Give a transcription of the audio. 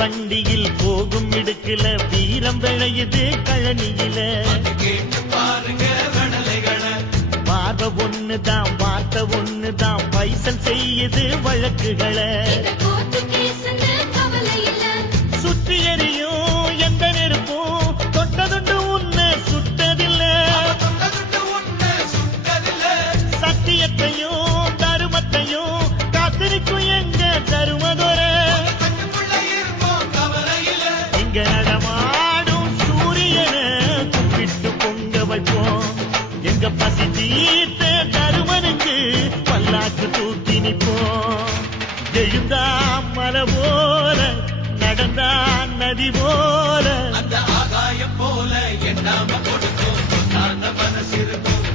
வண்டியில் போகும் இடுக்குல வீரம் விளையுது கழனியில. பார்வை ஒண்ணுதான் வார்த்தை ஒண்ணுதான் பைசல் செய்யுது வழக்குகளை. சுற்றி எறியும் எந்த நெருப்பும் தொட்டதுண்டு உன்னை சுட்டதில்லை. சத்தியத்தையும் தருமத்தையும் காத்திருக்கும் எங்க தருமதொர. இங்க நடமாடும் சூரியனை கும்பிட்டு பொங்க வைப்போம். எங்க பசி தீர்த்த தருமனுக்கு பல்லாக்கு தூக்கி நிற்போம். எழுந்தா மலை போல நடந்தா நதி போல அந்த ஆகாயம் போல எண்ணாம கொடுக்கும் மனசிருக்கும்.